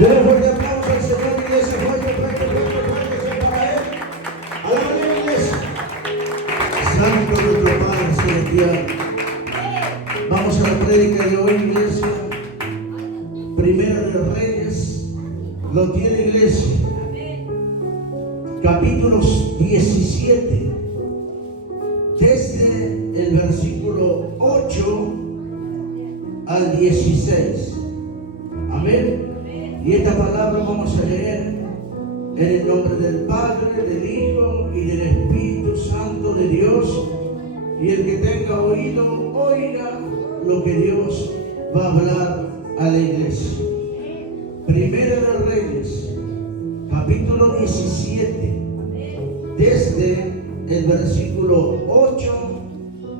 Denle un fuerte aplauso al Señor, iglesia. Fuerte, fuerte, fuerte, fuerte para Él. Alabale, iglesia. Santo nuestro Padre celestial. Vamos a la prédica de hoy, iglesia. Primera de Reyes. Lo tiene, iglesia. Capítulos 17. Desde el versículo 8 al 16. Amén. Y esta palabra vamos a leer en el nombre del Padre, del Hijo y del Espíritu Santo de Dios. Y el que tenga oído, oiga lo que Dios va a hablar a la iglesia. Primera de Reyes, capítulo 17, desde el versículo 8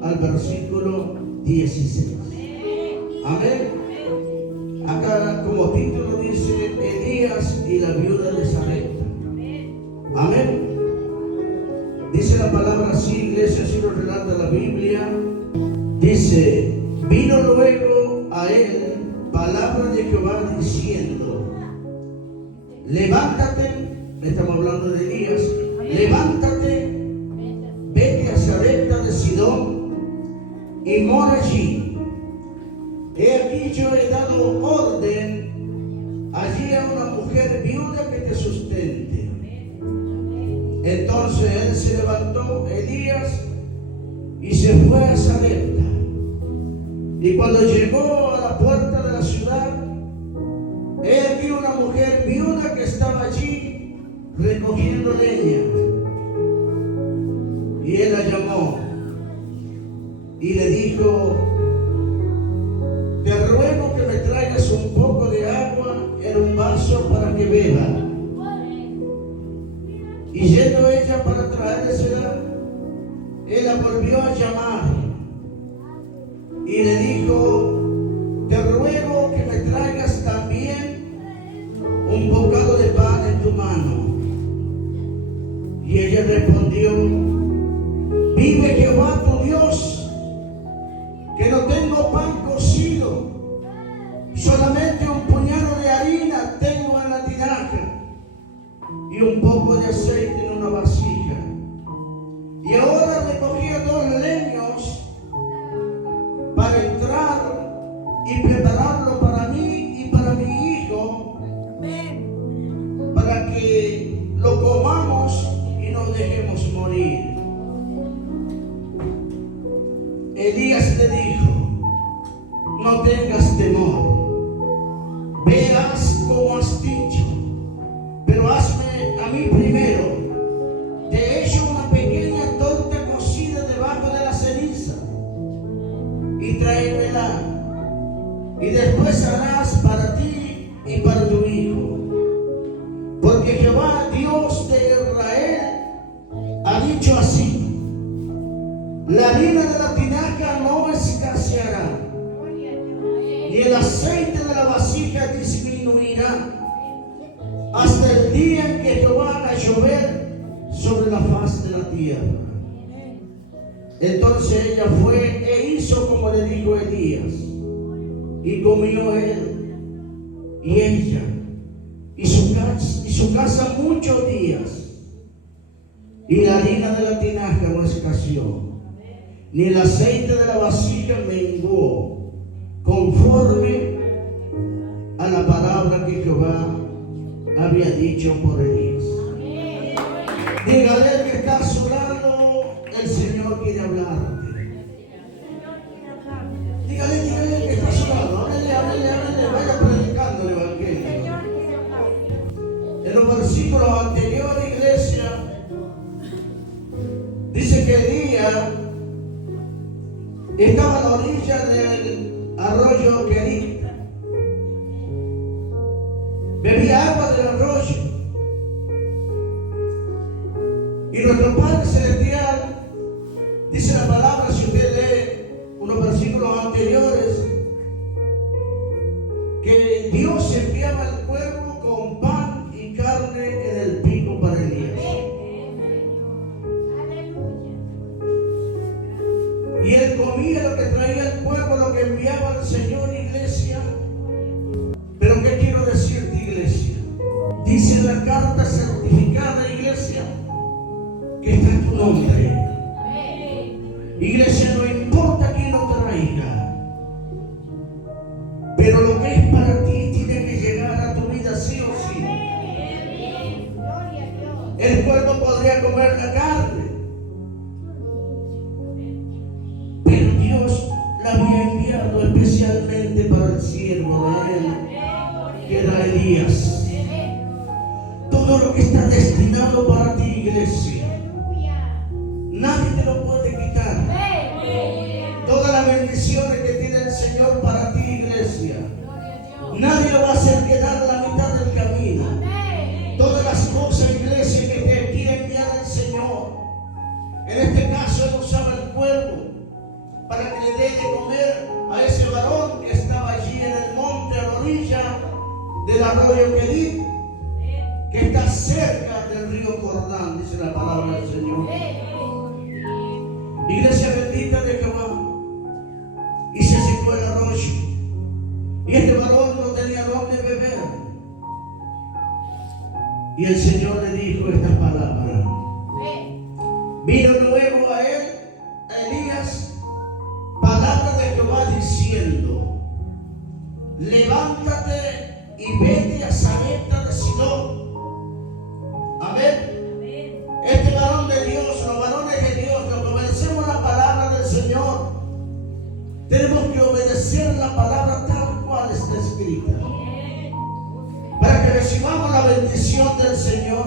al versículo 16. Amén. Acá como título dice Elías y la viuda de Sarepta. Amén. Dice la palabra así, iglesia, así lo relata la Biblia. Dice, vino luego a él palabra de Jehová diciendo, levántate, estamos hablando de Elías, levántate, vete a Sarepta de Sidón y mora allí. He aquí yo he dado orden allí a una mujer viuda que te sustente. Entonces él se levantó, Elías, y se fue a Sarepta. Y cuando llegó a la puerta de la ciudad, he aquí una mujer viuda que estaba allí recogiendo leña. Y él la llamó y le dijo, te ruego que me traigas un poco de agua en un vaso para que beba. Y yendo ella para traérsela, él la volvió a llamar y le dijo, te ruego que me traigas también un bocado de pan en tu mano. Y ella respondió, vive Jehová tu Dios, que no tengo pan cocido, solamente un puñado de harina tengo en la tinaja y un poco de aceite en una vasija. Y ahora recogía 2 leños para entrar y prepararlo para mí y para mi hijo, para que lo comamos y nos dejemos morir. Elías le dijo, no tengas temor, veas como has dicho, pero hazme a mí primero. Te he hecho una pequeña torta cocida debajo de la ceniza y tráemela, y después harás para ti y para tu hijo. Porque Jehová, Dios de Israel, ha dicho así, la harina de la tinaja no escaseará, y el aceite de la vasija disminuirá, hasta el día en que Jehová haga llover sobre la faz de la tierra. Entonces ella fue e hizo como le dijo Elías, y comió él y ella y su casa muchos días. Y la harina de la tinaja no escaseó, ni el aceite de la vasija menguó, conforme a la palabra que Jehová había dicho por Elías. Dígale que está a su lado, el Señor quiere hablarte. Dígale que está a su lado, háblele, vaya predicando el evangelio. En los versículos anteriores, iglesia, dice que Elías estaba a la orilla del arroyo Kerit. Bebía agua del arroyo. Y nuestro Padre Celestial, dice la palabra, si usted lee unos versículos anteriores, que Dios enviaba al pueblo con pan y carne en el pico para Elías. Y él comía lo que traía el pueblo, lo que enviaba el Señor, iglesia. Pero ¿qué quiero decirte, iglesia? está tu nombre. Iglesia, no importa quién lo traiga, pero lo que es para ti tiene que llegar a tu vida sí o sí. El cuerpo podría comer la carne, pero Dios la había enviado especialmente para el siervo de él, que era Elías. Todo lo que está destinado para ti, iglesia, nadie te lo puede quitar. Todas las bendiciones que tiene el Señor para ti, iglesia, nadie lo va a hacer quedar a la mitad del camino. Todas las cosas, iglesia, que te quiere enviar el Señor, en este caso Él usaba el cuervo para que le dé de comer a ese varón que estaba allí en el monte a la orilla del arroyo Querit, que está cerca del río Jordán, dice la palabra del Señor. Iglesia bendita de Jehová. Y se secó el arroyo. Y este varón no tenía dónde beber. Y el Señor le dijo estas palabras. Vino luego a él, a Elías, palabra de Jehová diciendo: levántate y vete a Sarepta de Sidón. Amén. Este varón de Dios, los varones de Dios, cuando obedecemos la palabra del Señor, tenemos que obedecer la palabra tal cual está escrita, para que recibamos la bendición del Señor,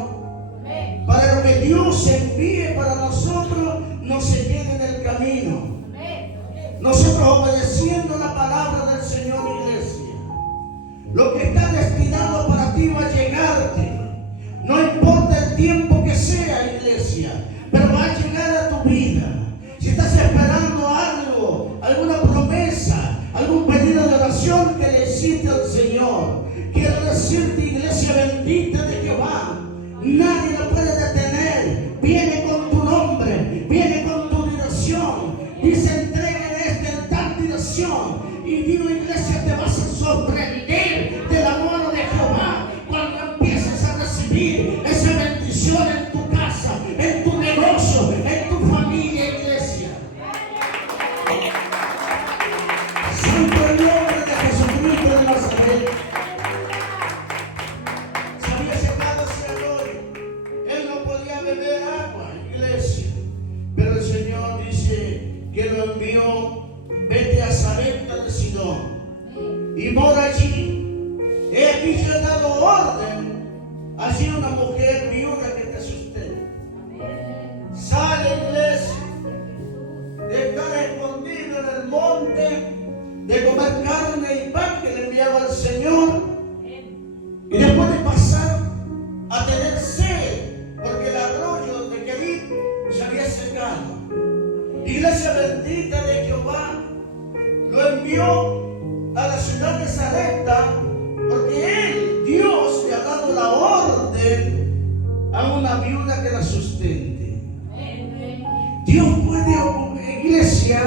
para lo que Dios envíe para nosotros no se quede en el camino. Nosotros obedeciendo la palabra del Señor, iglesia, lo que está destinado para ti va a llegarte. No importa el tiempo que sea, iglesia, pero va a llegar a tu vida. Si estás esperando algo, alguna promesa, algún pedido de oración que le hiciste al Señor, quiero decirte, iglesia bendita de Jehová, nadie lo puede detener. Viene con tu nombre, viene con tu dirección. Dice: entreguen en tal dirección. Y digo, iglesia, te vas a sorprender de la mano de Jehová cuando empieces a recibir esa bendición en tu casa, en tu negocio, en tu familia, iglesia. Santo el nombre de Jesucristo de Nazaret. Se había secado ese arroyo. Él no podía beber agua, iglesia. Pero el Señor dice que lo envió: vete a Sarepta de Sidón y mora allí. He aquí yo he dado orden, allí una mujer viuda que te sustente. Sale, iglesia, de estar escondido en el monte, de comer carne y pan que le enviaba el Señor, y después de pasar a tener sed, porque el arroyo de Querit se había secado. Iglesia bendita de Jehová, lo envió a la ciudad de Sarepta, porque Él, Dios, le ha dado la orden a una viuda que la sustente. Dios puede, iglesia,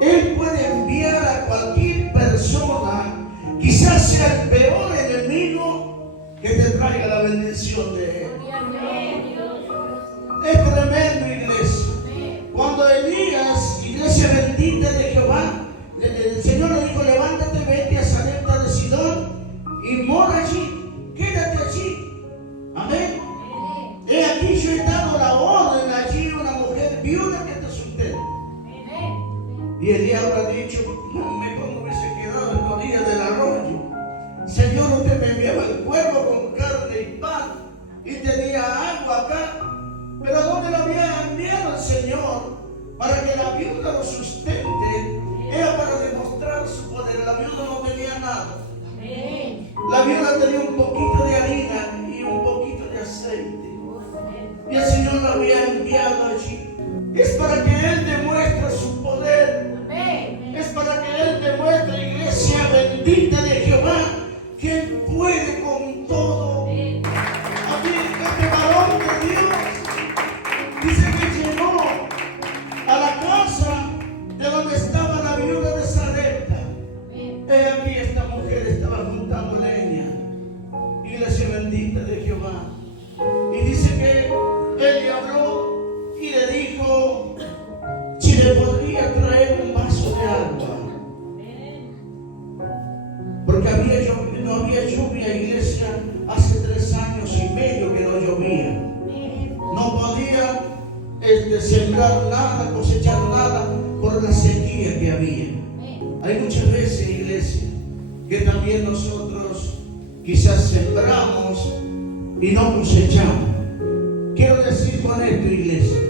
Él puede enviar a cualquier persona, quizás sea el peor enemigo, que te traiga la bendición de Él. Es tremendo, iglesia. Cuando Elías, iglesia bendita de Jehová, el Señor le dijo: levántate, vete a Sarepta de Sidón y mora allí, quédate allí. Amén. He aquí yo he dado la orden allí a una mujer viuda que te sustente. Y Elías habrá dicho: no, mejor me hubiese quedado en la orilla del arroyo. Señor, usted me enviaba el cuervo con carne y pan y tenía agua acá. Pero ¿dónde lo había enviado el Señor? Para que la viuda lo sustente. Era para demostrar su poder. La viuda no tenía nada. La viuda tenía un poquito de harina y un poquito de aceite. Y el Señor lo había enviado allí. Es para que Él demuestre su poder. Es para que Él demuestre, iglesia bendita de Jehová, que Él puede con todo. Aquí este varón de Dios dice que llegó a la casa de donde estaba la viuda de Sarepta. He aquí esta mujer estaba juntando leña. Iglesia bendita de Jehová. Y dice que él le habló no había lluvia, iglesia, hace 3 años y medio que no llovía. No podía sembrar nada, cosechar nada por la sequía que había. Hay muchas veces, iglesia, que también nosotros quizás sembramos y no cosechamos. Quiero decir con esto, iglesia,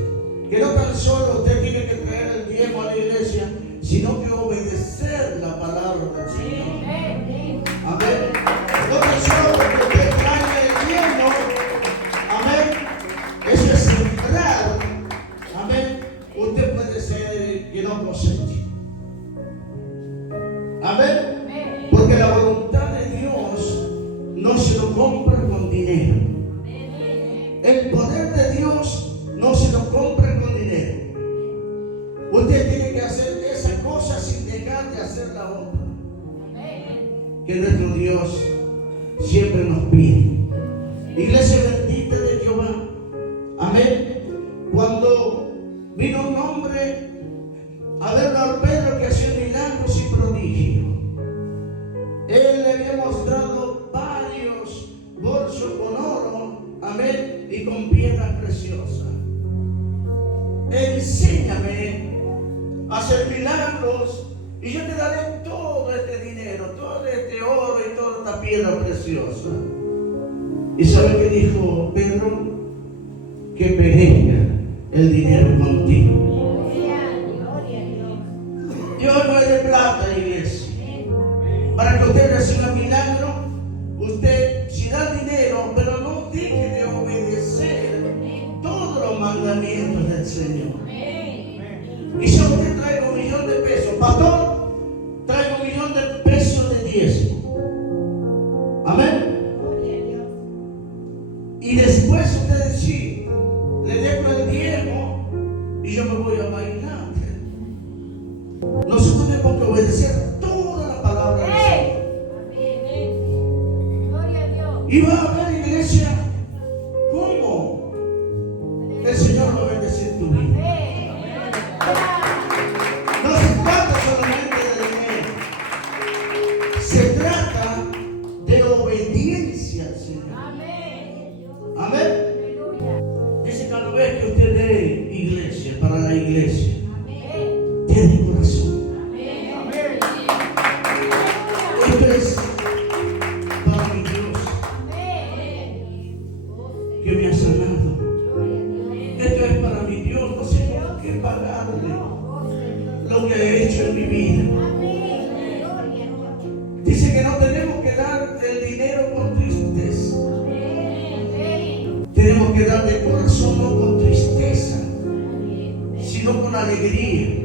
que no tan solo usted tiene que traer el diezmo a la iglesia, sino que obedecer la palabra del Señor. Amén. No tan solo porque usted traiga el diezmo, amén, eso es sembrar, amén, usted puede ser que no coseche. Amén. Porque la voluntad de Dios no se lo compra con dinero. El poder de Dios no se lo compra con dinero. Usted tiene que hacer esa cosa sin dejar de hacer la otra. Que nuestro Dios siempre nos pide. Iglesia bendita de Jehová. Amén. Cuando vino un hombre a ver a Pedro que hacía milagros y prodigios, él le había mostrado varios bolsos con oro, amén, y con piedras preciosas. Enséñame a hacer milagros y yo te daré todo este dinero, todo este oro y toda esta piedra preciosa. ¿Y sabe qué dijo Pedro? Que perezca el dinero contigo. Dios no es de plata, iglesia. Para que usted reciba milagro, usted si da dinero, pero no deje de obedecer todos los mandamientos del Señor. Quizá usted traiga 1 millón de pesos, pastor, traiga 1 millón de pesos de diezmo. Amén. Y después usted dice, le dejo el diezmo y yo me voy a bailar. Nosotros tenemos que obedecer toda la palabra del Señor. Y va a ver, iglesia, cómo el Señor va a bendecir tu vida. No se trata solamente de dinero, se trata de obediencia al Señor. Amén. Dice cada vez que usted dé iglesia para la iglesia, tiene corazón. Esto es para mi Dios que me ha sanado. Esto es para mi Dios, no sé cómo que pagarle lo que he hecho en mi vida. Dice que no tenemos que dar el dinero con tristeza. Tenemos que dar de corazón, no con tristeza, sino con alegría.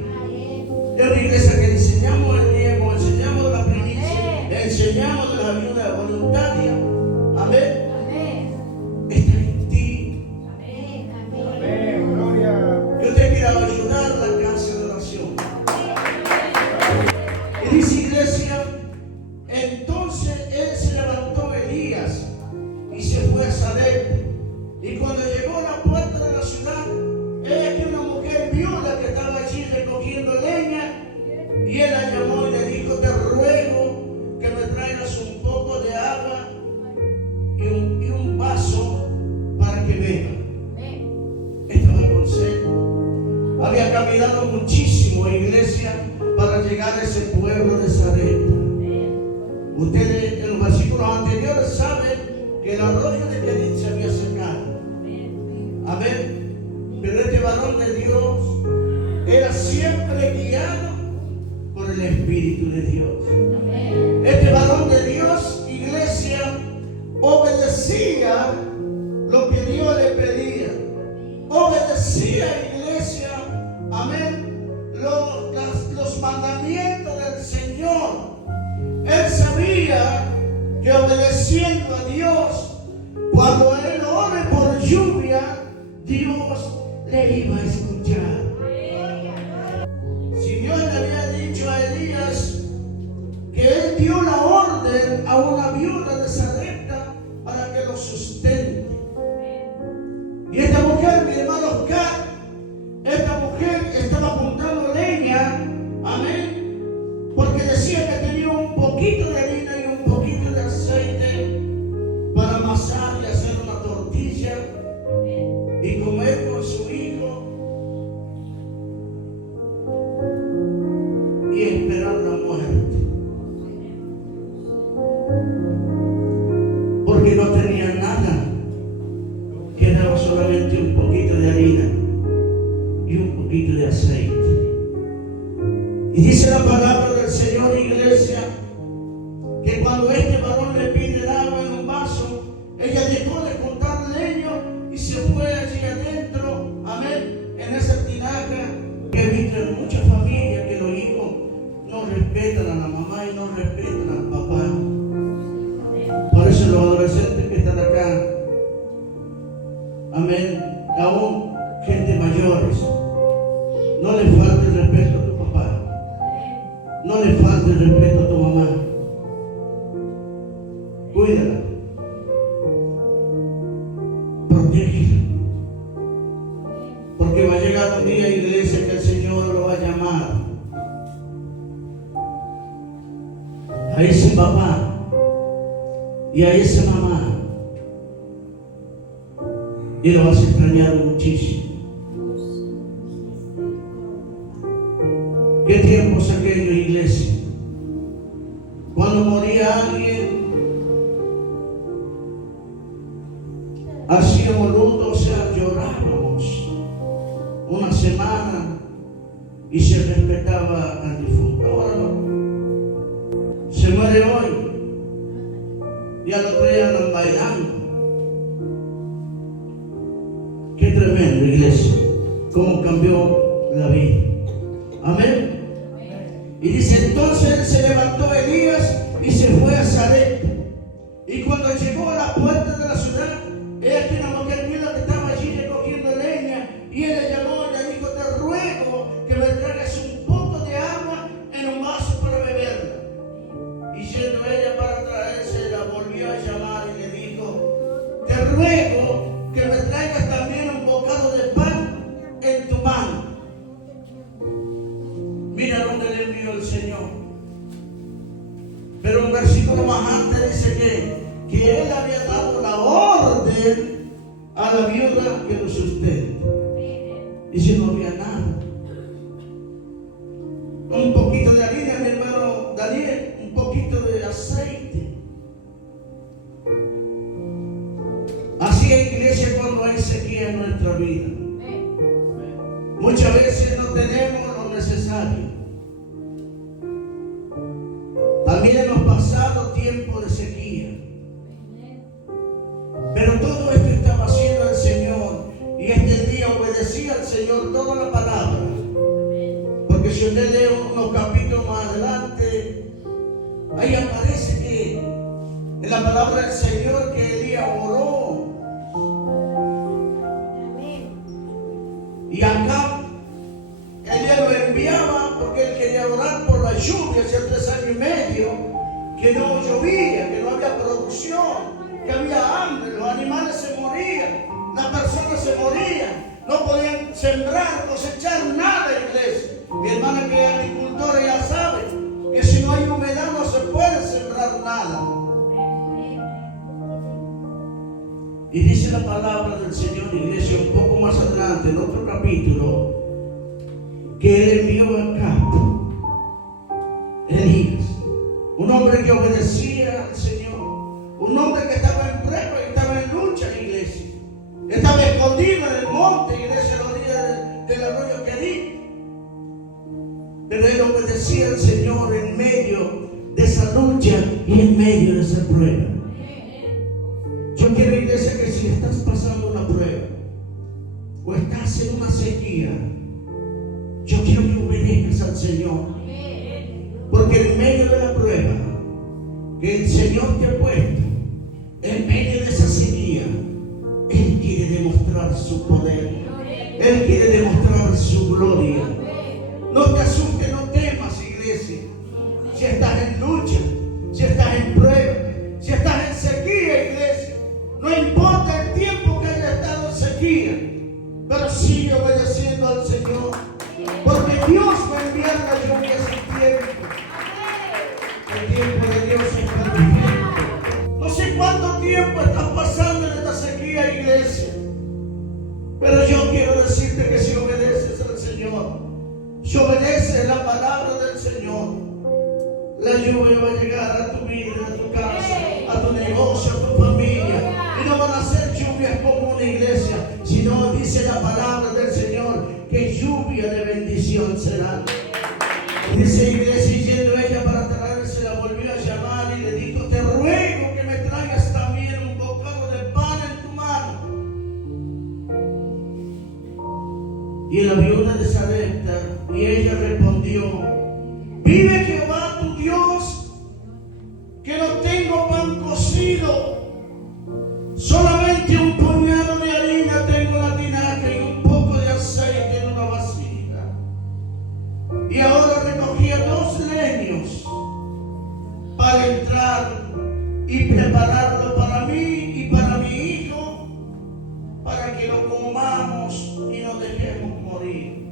Es una iglesia que enseñamos el diezmo, enseñamos de la primicia, enseñamos de la ayuda voluntaria. Amén. Está en ti. Yo te quiero ayudar a la casa de oración. Y dice iglesia, entonces él se levantó Elías y se fue a Sarepta. Y cuando llegó a la puerta de la ciudad, ella que una mujer viuda que estaba allí recogiendo leña, y él la llamó y le dijo, te ruego que me traigas un poco de agua y un vaso para que beba. Estaba con sed. Había caminado muchísimo, iglesia, para llegar a ese pueblo de Sarepta. Ustedes en los versículos anteriores saben que el arroyo de Kerit se había secado. Amén. Pero este varón de Dios era siempre guiado por el Espíritu de Dios. Este varón de Dios, iglesia, obedecía lo que Dios le pedía. Obedecía, iglesia, amén, los mandamientos del Señor. Él sabía que obedeciendo a Dios, cuando él ore por lluvia, Dios le iba a escuchar. Si Dios le había dicho a Elías que él dio la orden a una viuda de Sarepta para que lo sustente, y esta mujer, mi hermano Oscar, esta mujer estaba juntando leña, amén, porque decía que tenía un poquito de harina y un poquito solamente un poquito de harina y un poquito de aceite. Y dice la palabra del Señor, iglesia, que cuando este varón le pide el agua en un vaso, ella dejó de cortar leño y se fue allí adentro, amén, en esa tinaja. Que he visto en muchas familias que los hijos no respetan a la mamá y no respetan al papá. Por eso los adolescentes que están acá, amén, aún gente mayores, no le falte el respeto a tu papá, no le falte el respeto a tu mamá. Cuídala, protégela, porque va a llegar un día, iglesia, que el Señor lo va a llamar a ese papá y a esa mamá, y lo vas a extrañar muchísimo. ¿Qué tiempos aquellos, iglesia? Cuando moría alguien, hacíamos luto, o sea, llorábamos una semana y se respetaba al difunto. Ahora no. Se muere hoy y a los 3 andan bailando. Qué tremendo, iglesia, cómo cambió la vida. Amén. Y dice, entonces él se levantó Elías y se fue a Sarepta. Y cuando llegó a la puerta de la ciudad, he aquí una mujer viuda que estaba allí recogiendo leña, y él le llamó y le dijo, te ruego que me traigas un poco de agua en un vaso para beberla. Y yendo ella para traerse, la volvió a llamar y le dijo, te ruego que me traigas también un bocado de pan en tu mano. Mira dónde le envió el Señor. Pero un versículo más antes dice que él había dado la orden a la viuda que lo sustente. Y si no había nada, un poquito de harina, mi hermano Daniel, un poquito de aceite. Así es, iglesia, cuando hay sequía en nuestra vida. Muchas veces no tenemos lo necesario. También hemos pasado tiempo de sequía. Pero todo esto estaba haciendo el Señor. Y este día obedecía al Señor toda la palabra. Porque si usted lee unos capítulos más adelante, ahí aparece que en la palabra del Señor que Elías oró. Y acá Elías lo enviaba porque él quería orar por la lluvia hace 3 años y medio, que no llovía, que no había producción, que había hambre, los animales se morían, las personas se morían, no podían sembrar, cosechar nada, iglesia. Mi hermana que es agricultora ya sabe que si no hay humedad no se puede sembrar nada. Y dice la palabra del Señor, iglesia, un poco más adelante, en otro capítulo, que él envió al campo Elías, un hombre que obedecía al Señor, un hombre que estaba en prueba, que estaba en lucha, iglesia, estaba escondido en el monte, iglesia, a la orilla del arroyo Querí. Pero él obedecía al Señor en medio de esa lucha y en medio de esa prueba. Yo quiero, iglesia, que si estás pasando una prueba o estás en una sequía, yo quiero que obedezcas al Señor. Porque en medio de la prueba que el Señor te ha puesto, en medio de esa sequía, Él quiere demostrar su poder. Él quiere demostrar su gloria. No te asustes, no temas, iglesia. Si estás en lucha, si estás en prueba, si estás en sequía, iglesia, no importa el tiempo que haya estado en sequía, pero sigue obedeciendo al Señor, porque Dios va a enviar la lluvia a su tiempo. El tiempo de Dios es perfecto. No sé cuánto tiempo estás pasando en esta sequía, iglesia, pero yo quiero decirte que si obedeces al Señor, si obedeces la palabra del Señor, la lluvia va a llegar a tu vida, a tu casa, a tu negocio, a tu familia. Y no van a ser lluvias como una iglesia, dice la palabra del Señor, que lluvia de bendición será. Dice iglesia, y yendo ella para traerse, la volvió a llamar y le dijo, te ruego que me traigas también un bocado de pan en tu mano. Y la viuda de Sarepta, y ella respondió, vive Jehová tu Dios, que no tengo pan cocido, solamente un puñado de harina tengo en la tinaja y un poco de aceite en una vasija. Y ahora recogía 2 leños para entrar y prepararlo para mí y para mi hijo, para que lo comamos y nos dejemos morir.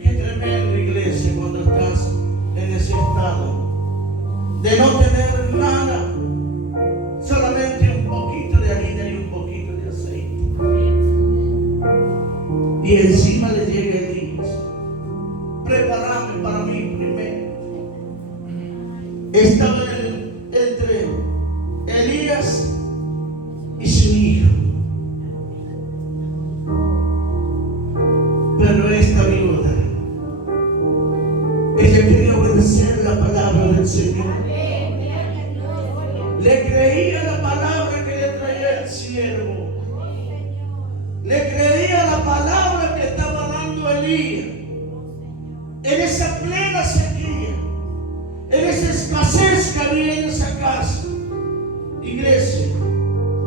Qué tremendo, iglesia, cuando estás en ese estado de no tener nada, solamente un poquito de harina y un poquito de aceite. Y encima le llega Elías, prepárame para mí primero. Estaba entre Elías y su hijo. Pero esta viuda, ella quería obedecer la palabra del Señor. Le creía la palabra que le traía el siervo. Le creía la palabra que estaba dando Elías. En esa plena sequía, en esa escasez que había en esa casa, iglesia,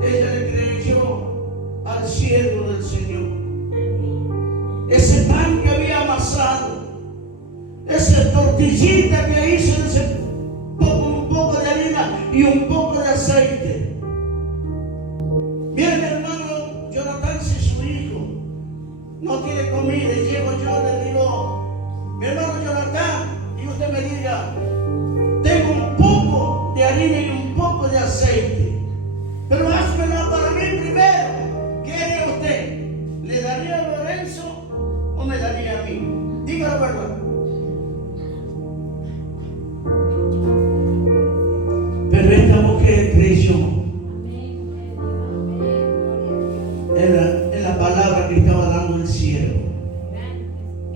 ella le creyó al siervo del Señor. Ese pan que había amasado, esa tortillita que hizo un poco de harina y un poco de aceite. Bien, mi hermano Jonathan, si su hijo no tiene comida y llego yo, le digo, mi hermano Jonathan, y usted me diga, tengo un poco de harina y un poco de aceite, pero házmelo para mí primero. ¿Qué haría usted? ¿Le daría a Lorenzo o me daría a mí? Diga la verdad. Pero esta mujer creyó en la palabra que estaba dando el cielo.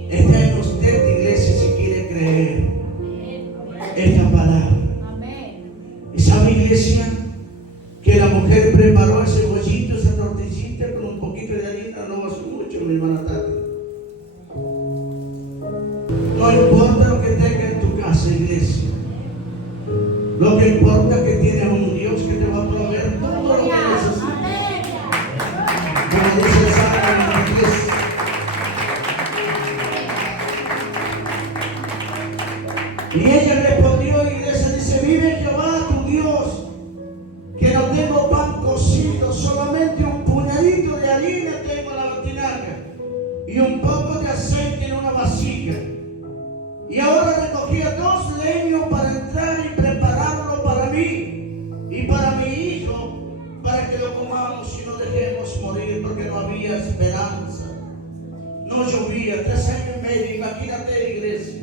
Está en usted, iglesia, si quiere creer esta palabra. Y sabe, iglesia, que la mujer preparó ese bollito, esa tortillita con un poquito de harina. No hace mucho, mi hermana Tati. No importa lo que tenga en tu casa, iglesia. Lo que importa es que tienes un Dios que te va a proveer todo lo que necesitas. Como dice el Salmo en la iglesia. Y ella respondió, iglesia, dice, vive Jehová tu Dios, que no tengo pan cocido, solamente un puñadito de harina tengo en la tinaja y un poco de aceite en una vasija. Y ahora recogía 2 leños para entrar y prepararlo para mí y para mi hijo, para que lo comamos y no dejemos morir, porque no había esperanza. No llovía, 3 años y medio, imagínate, iglesia.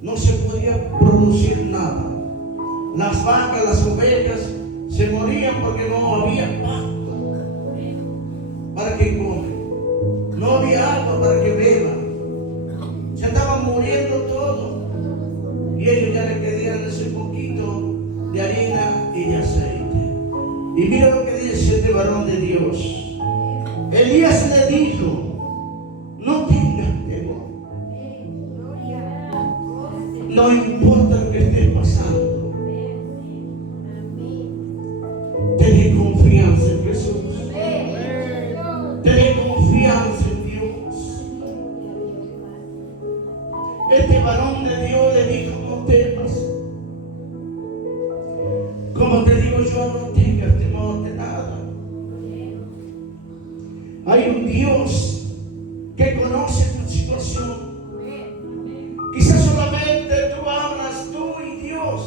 No se podía producir nada. Las vacas, las ovejas se morían porque no había pasto para que coman. No había agua para que beban. Se estaban muriendo todo. Y ellos ya le querían ese poquito de harina y de aceite. Y mira lo que dice este varón de Dios. Elías le dijo, no tengas temor. No importa lo que estés pasando. Ten confianza en Jesús. Ten confianza en Dios. Este varón de Dios le dijo, no temas. Como te digo yo, no tengas temor de nada. Hay un Dios que conoce tu situación. Quizás solamente tú hablas, tú y Dios,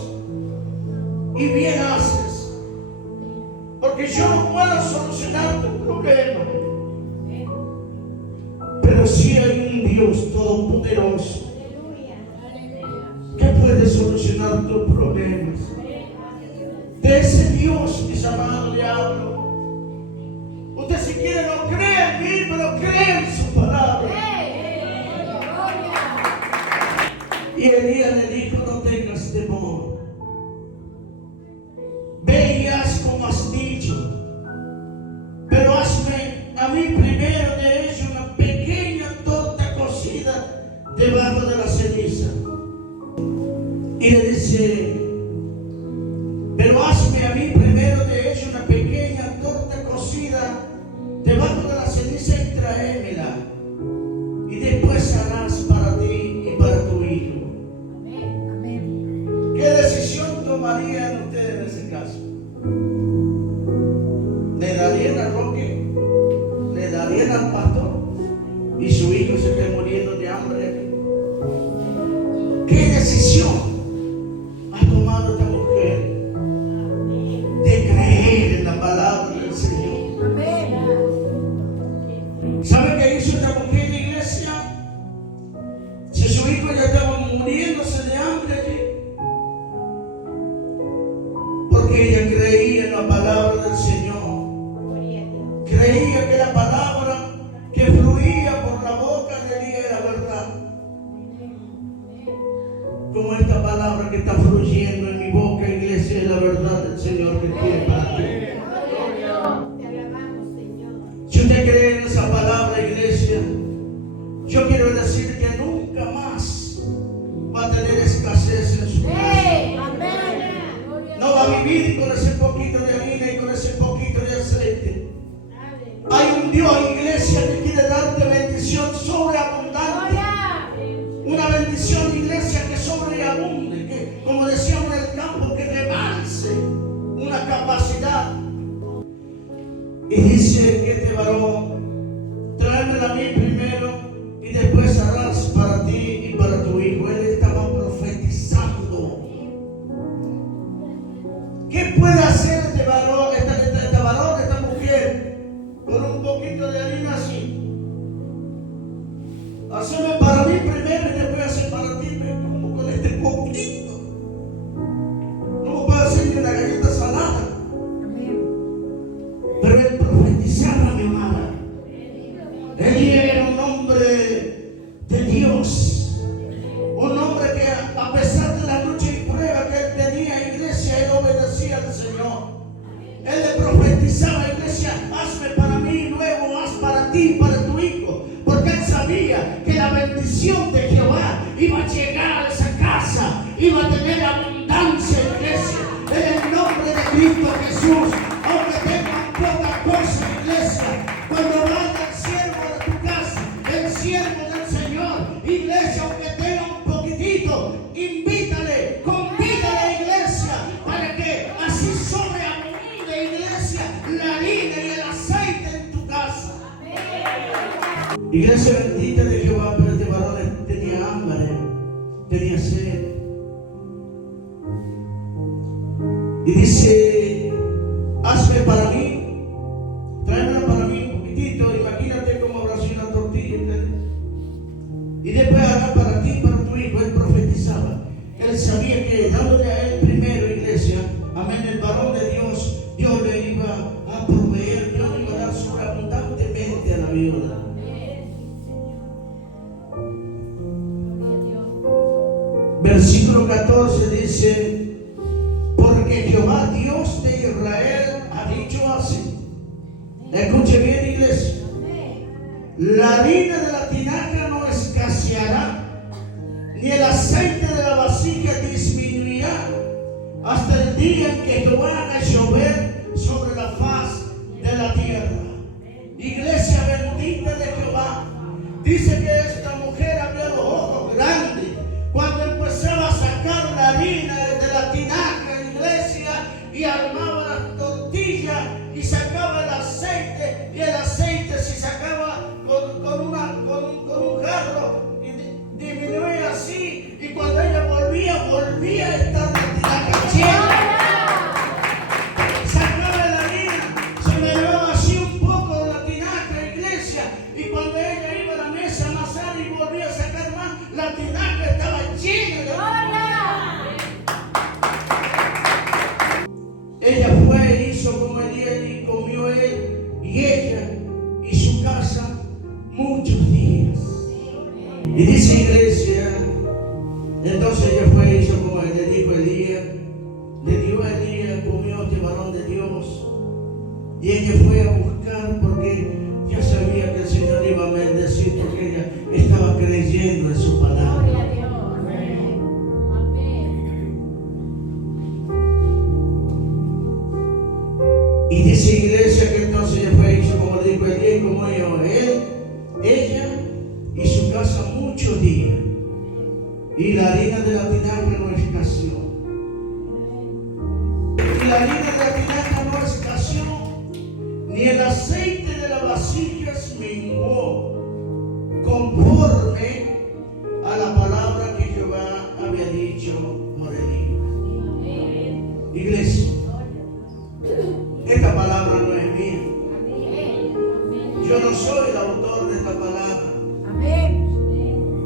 y bien haces, porque yo no puedo solucionar tu problema, pero sí hay un Dios todopoderoso que puede solucionar tus problemas. De ese Dios, mis amados, le hablo. Usted si siquiera no cree en mí, pero cree en su palabra. Y Elías le dijo, no tengas temor. Ve y haz como has dicho. Pero hazme a mí primero de ello una pequeña torta cocida debajo de la ceniza. Y le dice, pero hazme a mí primero de ello una pequeña torta cocida debajo de la ceniza y tráemela. Y después harás para ti y para tu hijo. ¿Qué decisión tomarían ustedes en ese caso? ¿Le darían al roque? ¿Le darían al pastor? Y su hijo se esté muriendo de hambre. ¿Qué decisión ha tomado esta mujer? De creer en la palabra del Señor. ¿Sabe qué hizo esta mujer en la iglesia? Si su hijo ya estaba muriéndose de hambre allí, porque ella creía en la palabra del Señor. Creía que la palabra que fluía por la boca de Elías era verdad. Como esta palabra que está fluyendo en mi boca, iglesia, es la verdad del Señor que tiene para ti. Si usted cree en esa palabra, iglesia, yo quiero decir que nunca más va a tener escasez en su casa. No va a vivir con ese poquito de harina y con ese poquito de aceite. Hay un Dios, iglesia, que quiere darte bendición sobreabundante. Una bendición, iglesia, que sobreabunde, que, como decíamos en el campo, que rebalse una capacidad. Y dice que este varón, tráemela a mí primero y después harás para ti y para tu hijo. Él estaba profetizando. ¿Qué puede hacer este varón, esta mujer, con un poquito de harina así? Haceme para mí primero y después hacer para ti, como con este poquito. No puede hacer ni una galleta salada. Pero él profetizaba, mi amada. Él era un hombre de Dios. Un hombre que a pesar de la lucha y prueba que él tenía, iglesia, él obedecía al Señor. Él le profetizaba, iglesia, hazme para mí y luego haz para ti y para tu hijo. Porque él sabía que la bendición de Jehová iba a llegar a esa casa, iba a tener abundancia, iglesia, en el nombre de Cristo Jesús. Aunque tengan poca cosa, iglesia, cuando vaya el siervo de tu casa, el siervo del Señor, iglesia, aunque tenga un poquitito, invítale, convídale, iglesia, para que así sobreabunde, iglesia, la harina y el aceite en tu casa. Iglesia bendita de Jehová, pero este varón tenía hambre, tenía sed. Y dice, hazme para mí, tráemela para mí un poquitito, imagínate cómo habrá sido una tortilla, ¿entendés? Y después hará para ti y para tu hijo. Él profetizaba. Él sabía que dándole a él primero, iglesia, amén, el varón de Dios, Dios le iba a proveer, Dios le iba a dar sobreabundantemente a la viuda. Versículo 14 dice, porque Jehová Dios de Israel ha dicho así. Escuche bien, iglesia. La harina de la tinaja no escaseará, ni el aceite de la vasija disminuirá, hasta el día en que Jehová haga llover sobre la faz de la tierra. Iglesia bendita de Jehová. Dice que esta mujer abrió los ojos grandes cuando empezaba a sacar la harina de la tinaja, iglesia, y armaba las tortillas y sacaba el aceite, y el aceite se sacaba con un jarro y disminuía así, y cuando ella volvía a estar la tinaja llena. Sacaba la harina, se me llevaba así un poco de la tinaja, iglesia, y cuando ella iba a la mesa a amasar y volvía a sacar más, la tinaja estaba llena de harina. Ella fue e hizo como Elías y comió él y ella, Y dice iglesia, entonces ella fue y hizo como le dijo Elías, le dio a Elías, comió este varón de Dios. Y ella fue a buscar porque ya sabía que el Señor iba a bendecir, porque ella estaba creyendo en su palabra. Y dice iglesia que entonces ella fue y hizo como le dijo Elías, y como ella y su casa muchos días. Y la harina de la tinaja no escaseó. Y la harina de la tinaja no escaseó, ni el aceite de las vasijas menguó, conforme a la palabra que Jehová había dicho por Elías. Iglesia, esta palabra no es mía. Yo no soy el autor de esta palabra.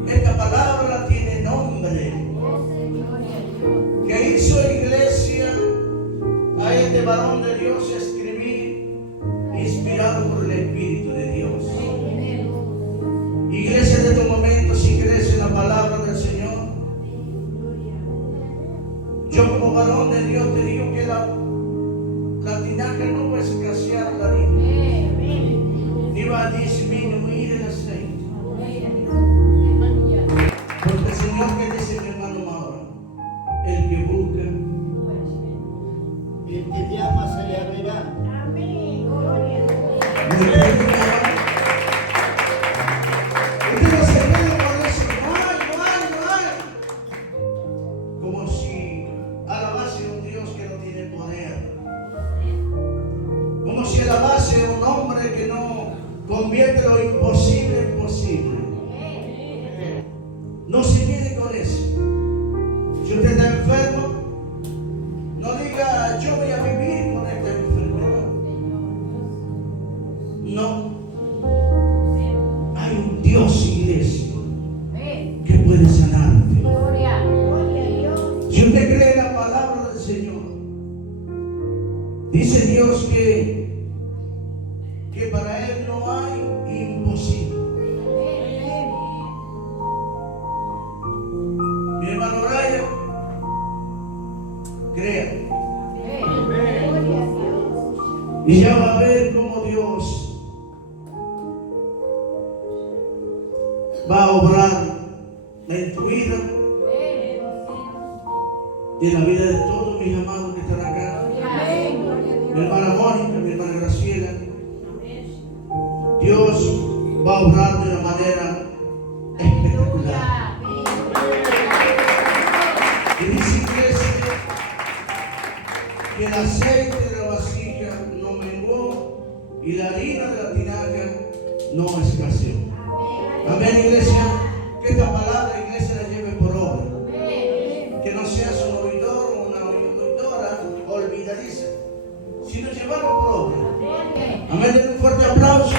Esta palabra tiene nombre. Que hizo iglesia a este varón de Dios escribir, inspirado por el Espíritu de Dios. Iglesia, de estos momentos, si crees en la palabra del Señor, yo como varón de Dios te digo que la tinaja no va a escasear la harina, ni va a disminuir el aceite. Porque el Señor, que dice mi hermano Mauro, el que busca, y el que llama se le abrirá. Usted no se quede con eso, no hay. Como si alabase a un Dios que no tiene poder. Como si alabase a un hombre que no convierte lo imposible en posible. No se quede con eso. Si usted está enfermo, no diga yo voy a vivir con esta enfermedad. No. Hay un Dios, iglesia, que puede sanarte. Si usted cree en la palabra del Señor, dice Dios que para Él no hay imposible. Mi hermano Ryan, crea. Y ya va a ver cómo Dios va a obrar en tu vida y en la vida de todos mis amados que están acá. Mi hermana Mónica, mi hermana Graciela. Dios va a obrar de una manera espectacular. Y dice iglesia que el aceite de la vasija no menguó y la harina de la tinaja no escaseó. Amén, iglesia. Que esta palabra, iglesia, la lleve por obra. Que no seas un oidor o una oidora olvidadiza, sino llevarlo por obra. Amén. Den un fuerte aplauso.